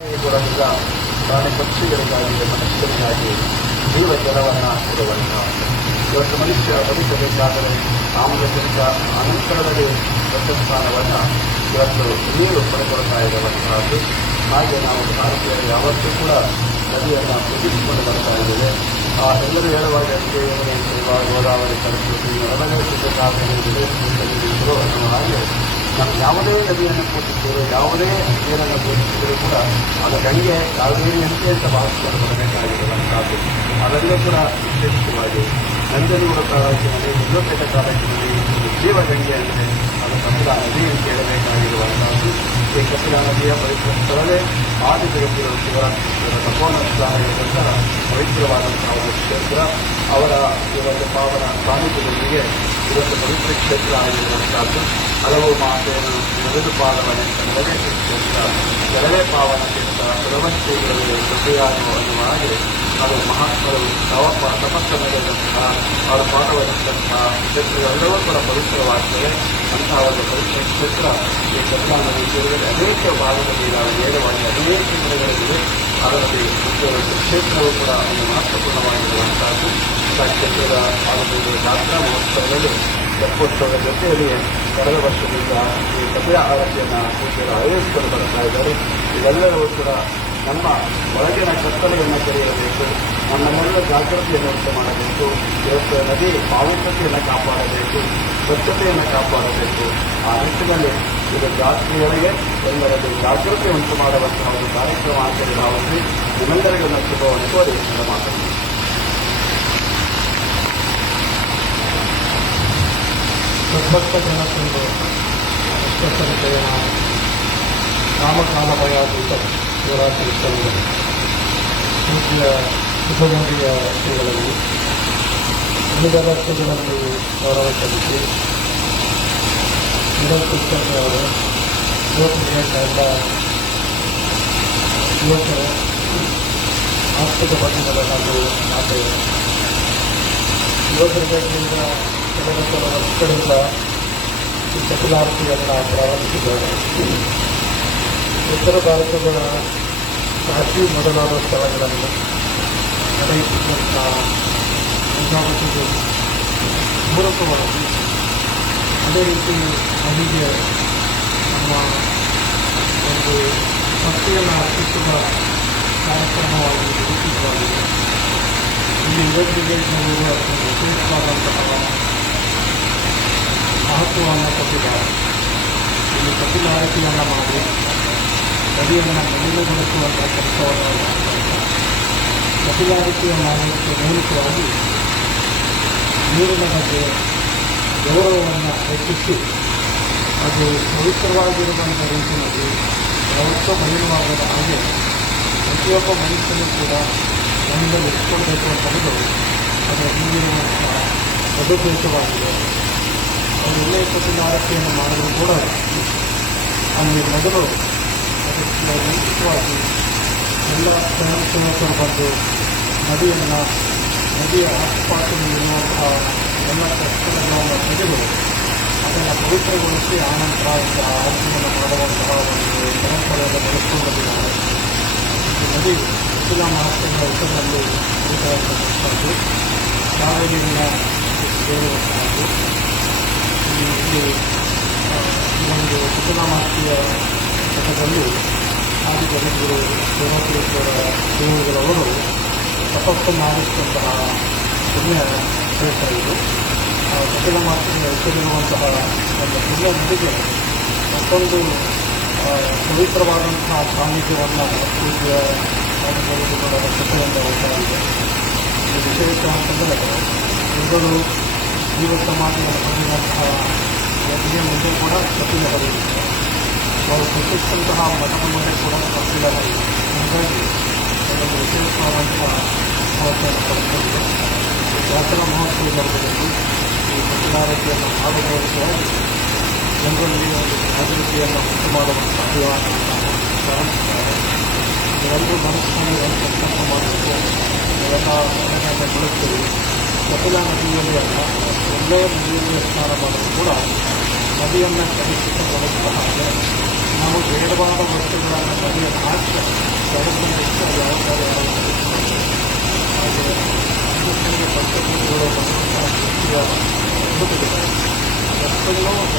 ಕೊಡಲಿಲ್ಲ ಪ್ರಾಣಿ ಪಕ್ಷಿಗಳಿಗಾಗಿ ಮನುಷ್ಯರಿಗಾಗಿ ಜೀವ ಜಲವನ್ನು ಇರುವಂತಹ ಇವತ್ತು ಮನುಷ್ಯ ಬದುಕಬೇಕಾದರೆ ಆಮ್ಲಜನಕ ಅನಂತರದಲ್ಲಿ ದೊಡ್ಡ ಸ್ಥಾನವನ್ನು ಇವತ್ತು ನೀರು ಪಡೆದುಕೊಳ್ತಾ ಇರುವಂತಹದ್ದು. ಹಾಗೆ ನಾವು ಭಾರತೀಯರು ಯಾವತ್ತೂ ಕೂಡ ನದಿಯನ್ನು ಪ್ರತಿಷ್ಠಿಸಿಕೊಂಡು ಬರ್ತಾ ಇದ್ದೇವೆ. ಎಲ್ಲರೂ ಹೇಳುವಾಗ ಗೋದಾವರಿ ಸರಸ್ವತಿ ನವನೈತಿಕ ಕಾಲದಲ್ಲಿ ವಿದೇಶಿಗಳು ಅನ್ನುವ ಹಾಗೆ ನಾವು ಯಾವುದೇ ನದಿಯನ್ನು ಪೂಜಿಸಿದ್ರು, ಯಾವುದೇ ನೀರನ್ನು ಪೂಜಿಸಿದರೂ ಕೂಡ ಅದು ಗಂಗೆ ಯಾವುದೇ ಎಂತೆ ಅಂತ ಭಾವಿಸಿಕೊಂಡು ಬರಬೇಕಾಗಿರುವಂತಹದ್ದು. ಅದರಲ್ಲೂ ಕೂಡ ವಿಶೇಷವಾಗಿ ನಂಜನಗೂಡು ತಾಲೂಕಿನಲ್ಲಿ ಗುಂಡ್ಲುಪೇಟೆ ತಾಲೂಕಿನಲ್ಲಿ ಜೀವ ಗಂಗೆ ಅಂದರೆ ಅದು ಕಪಿಲಾ ನದಿ ಅಂತ ಹೇಳಬೇಕಾಗಿರುವಂತಹದ್ದು. ಈ ಕಪಿಲಾ ನದಿಯ ಪವಿತ್ರ ಸ್ಥಳವೇ ಆದಿಜಗತ್ತಿರುವ ಶಿವರಾತ್ರೀಶ್ವರ ತಪೋನಂತಹ ಪವಿತ್ರವಾದಂತಹ ಒಂದು ಕ್ಷೇತ್ರ. ಅವರ ಇವತ್ತು ಪಾವನ ಸಾನ್ನಿಧ್ಯದೊಂದಿಗೆ ಇವತ್ತು ಪವಿತ್ರ ಕ್ಷೇತ್ರ ಆಗಿರುವಂತಹದ್ದು. ಹಲವು ಮಾತೆಯನ್ನು ಎಳೆದು ಪಾವನೆ ನೆರವೇರಿಸಿದ ಕ್ಷೇತ್ರ, ಕೆಲವೇ ಪಾವನ ಕ್ಷೇತ್ರ, ಸರ್ವಶ್ರೀಗಳು ಕೃಪೆಯಾಗುವ ಅನ್ನುವ ಹಾಗೆ ಅದು ಮಹಾತ್ಮರು ತಪಸ್ಸು ನಡೆದಂತಹ ಅವರ ಪಾಠವಹಿಸಿದಂತಹ ಕ್ಷೇತ್ರಗಳೆಲ್ಲವೂ ಕೂಡ ಪವಿತ್ರವಾಗ್ತವೆ. ಅಂತಹ ಒಂದು ಪವಿತ್ರ ಕ್ಷೇತ್ರ ಈ ಕಪಿಲಾ ನದಿ ತೀರದಲ್ಲಿ ಅನೇಕ ಭಾಗದಲ್ಲಿ ನಾವು ನೇರವಾಗಿ ಅನೇಕ ಗಿಡಗಳಿವೆ. ಅದರಲ್ಲಿ ಕ್ಷೇತ್ರವು ಕೂಡ ಒಂದು ಮಹತ್ವಪೂರ್ಣವಾಗಿರುವಂತಹದ್ದು. ಕ್ಷೇತ್ರದ ಒಂದು ಜಾತ್ರಾ ಮಹೋತ್ಸವದಲ್ಲಿ ತೆಪ್ಪೋತ್ಸವದ ಜೊತೆಯಲ್ಲಿ ಕಳೆದ ವರ್ಷದಿಂದ ಈ ಕಪಿಲಾ ಆರತಿಯನ್ನು ಪೂಜೆಗಳು ಆಯೋಜಿಸಿಕೊಂಡು ಬರ್ತಾ ಇದ್ದಾರೆ. ಇವೆಲ್ಲರೂ ಕೂಡ ನಮ್ಮ ಒಳಗಿನ ಕತ್ತಲೆಯನ್ನು ತೆರೆಯಬೇಕು, ನಮ್ಮನ್ನೆಲ್ಲ ಜಾಗೃತಿಯನ್ನು ಉಂಟು ಮಾಡಬೇಕು. ಇವತ್ತು ನದಿ ಪಾವಿತ್ರತೆಯನ್ನು ಕಾಪಾಡಬೇಕು, ಸ್ವಚ್ಛತೆಯನ್ನು ಕಾಪಾಡಬೇಕು. ಆ ನಿಟ್ಟಿನಲ್ಲಿ ಇದು ಜಾತ್ರೆಯೊಳಗೆ ಎಲ್ಲರಲ್ಲಿ ಜಾಗೃತಿ ಉಂಟು ಮಾಡುವಂತಹ ಒಂದು ಕಾರ್ಯಕ್ರಮ ಅಂತ ಭಾವಿಸಿ ನಿಮ್ಮೆಲ್ಲರಿಗೂ ಶುಭವನ್ನು ಕೋರಿ ಮಾತಾಡ್ತೀನಿ. ಸದ್ಭಕ್ತ ಜನತೆಂದು ಅಷ್ಟಸಂಖ್ಯೆಯ ನಾಮಕಾಲಮಯಾತೀತ ಶಿವರಾತ್ರೀಶ್ವರರು ಪೂಜ್ಯ ಸುಖಮಂದಿಯ ಶ್ರೀಗಳಲ್ಲಿ ವಿವಿಧ ವರ್ಷಗಳಲ್ಲಿ ಗೌರವ ಸಲ್ಲಿಸಿ ನಿರಂಕೃಷ್ಣವರು ಯುವಕರಿಗೆ ಎಲ್ಲ ಯುವಕರು ಆರ್ಥಿಕ ಬಂಧನದ ಹಾಗೂ ಮಾತೆಯರು ಯುವಕರಿಗೆ ಕೆಲವು ವರ್ಷಗಳಿಂದ ಈ ಕಪಿಲಾರತಿಯನ್ನು ಪ್ರಾರಂಭಿಸಿದ್ದಾರೆ. ಉತ್ತರ ಭಾರತದ ಕಾಶಿ ಮೊದಲಾದ ಸ್ಥಳಗಳಲ್ಲಿ ನಡೆಯುತ್ತಿದ್ದಂತಹ ಕೈಗಾರಿಕೆಗೆ ಪೂರಕವಾಗಿ ಅದೇ ರೀತಿ ನಮಗೆ ನಮ್ಮ ಒಂದು ಭಕ್ತಿಯನ್ನು ಅರ್ಪಿಸುವ ಕಾರ್ಯಕ್ರಮವಾಗಿ ರೂಪಿತವಾಗಿದೆ. ಇಲ್ಲಿ ಯುವಕರಿಗೆ ಇರುವ ವಿಶೇಷವಾದಂತಹ ಮಹತ್ವವನ್ನು ಕೊಟ್ಟಿದ್ದಾರೆ. ಇಲ್ಲಿ ಕಪಿಲಾರತಿಯನ್ನು ಮಾಡಿ ನದಿಯನ್ನು ಮಲಿನಗೊಳಿಸುವಂಥ ಕೆಲಸವನ್ನು ಮಾಡ್ತಾರೆ. ಕಪಿಲಾರತಿಯ ಮಾಡೋದಕ್ಕೆ ಮೂಲಕವಾಗಿ ನೀರಿನ ಬಗ್ಗೆ ಗೌರವವನ್ನು ಹೆಚ್ಚಿಸಿ ಅದು ಪವಿತ್ರವಾಗಿರುವಂಥ ರೀತಿಯಲ್ಲಿ ಯಾವತ್ತೂ ಮಲಿನವಾಗದ ಹಾಗೆ ಪ್ರತಿಯೊಬ್ಬ ಮನುಷ್ಯನೂ ಕೂಡ ಮನೆಯಲ್ಲಿ ಇಟ್ಕೊಳ್ಬೇಕು ಅಂತಂದು ಅದರ ಹಿಂದಿರುವಂತಹ ಸದುದ್ದೇಶವಾಗಿದೆ. ಅದು ಒಳ್ಳೆಯ ಕಪಿಲಾರತಿಯನ್ನು ಮಾಡಿದರೂ ಕೂಡ ಅಲ್ಲಿ ಮೊದಲು ಅದಕ್ಕೆ ನೈತಿಕವಾಗಿ ಎಲ್ಲ ಸ್ವಯಂ ಸೇವಕರು ಬಂದು ನದಿಯ ಆಸುಪಾಸಿನಲ್ಲಿರುವಂತಹ ಎಲ್ಲ ಕಷ್ಟಗಳನ್ನು ತೆಗೆದು ಅದನ್ನು ಪವಿತ್ರಗೊಳಿಸಿ ಆನಂತರ ಇಂಥ ಆರತಿಯನ್ನು ಮಾಡುವಂತಹ ಒಂದು ಪರಂಪರೆಯನ್ನು ಬೆಳೆಸಿಕೊಂಡಿದ್ದಾರೆ. ಈ ನದಿ ಕಪಿಲಾ ಮಹತ್ವದ ಹೆಸರಿನಲ್ಲಿ ಕುರಿತಂತಹದ್ದು ಕಾವೇರಿಯಿಂದ ಸೇರುವಂತಹದ್ದು. ಇಲ್ಲಿ ಒಂದು ಕಪಿಲಾ ಮಹತ್ವದ ಘಟ್ಟದಲ್ಲಿ ಆದಿಜಗದ್ಗುರು ಶಿವರಾತ್ರೀಶ್ವರ ದೇವರುಗಳವರು ತಪಸ್ಸು ಮಾಡಿಸಿದಂತಹ ಪುಣ್ಯ ಕ್ಷೇತ್ರ ಇದು. ಕಪಿಲಾ ಮಹತ್ವದ ಹೆಸರಿರುವಂತಹ ಒಂದು ಪುಣ್ಯ ನದಿಗೆ ಮತ್ತೊಂದು ಪವಿತ್ರವಾದಂತಹ ಸಾನ್ನಿಧ್ಯವನ್ನು ಪೂಜ್ಯ ಆದಿಜಗದ್ಗುರುಗಳ ಕಥೆಯಿಂದ ಹೋಗ್ತಾಯಿದೆ. ಇದು ವಿಶೇಷ ಅಂತಂದರೆ ಇಬ್ಬರು ಜೀವ ಸಮಾಧಿಯನ್ನು ಹೊಂದಿರುವಂತಹ ನದಿಯ ಮುಂದೆ ಕೂಡ ಕಪಿಲ ಹರಿಯುತ್ತೆ. ಅವರು ಸೃಷ್ಟಿಸಿದಂತಹ ಮಠದ ಮುಂದೆ ಕೂಡ ಕಪಿಲ ಹರಿಯುತ್ತೆ. ಹಾಗಾಗಿ ಅದೊಂದು ವಿಶೇಷವಾದಂತಹ ಮಹತ್ವವನ್ನು ಪಡೆದುಕೊಂಡಿದೆ. ಈ ಜಾತ್ರಾ ಮಹೋತ್ಸವ ಸಂದರ್ಭದಲ್ಲಿ ಈ ಕಪಿಲಾರತಿಯನ್ನು ಮಾಡುವುದರೊಂದಿಗೆ ಜನರಲ್ಲಿ ಒಂದು ಜಾಗೃತಿಯನ್ನು ಉಂಟು ಮಾಡುವಂಥ ಅಭಿಯಾನವನ್ನು ಪ್ರಾರಂಭಿಸಿದ್ದಾರೆ. ಇವೆಲ್ಲರೂ ಮನಸ್ಸಿನಲ್ಲಿ ಒಂದು ಸಂಕಲ್ಪ ಮಾಡಬೇಕು. ಇವೆಲ್ಲ ಮನೆಯನ್ನು ಬೆಳೆಸ್ತೀವಿ. ಕಪಿಲಾ ನದಿಯಲ್ಲಿ ಅಲ್ಲ, ಒಳ್ಳೆಯ ನದಿಯಲ್ಲಿ ಸ್ನಾನ ಮಾಡಲು ಕೂಡ ನದಿಯನ್ನು ಕಲುಷಿತಗೊಳಿಸುವ ಹಾಗೆ ನಾವು ಬೇಡವಾದ ವಸ್ತುಗಳನ್ನು ನದಿಯನ್ನು ಹಾಕಿ ಪ್ರಜೆಗಳು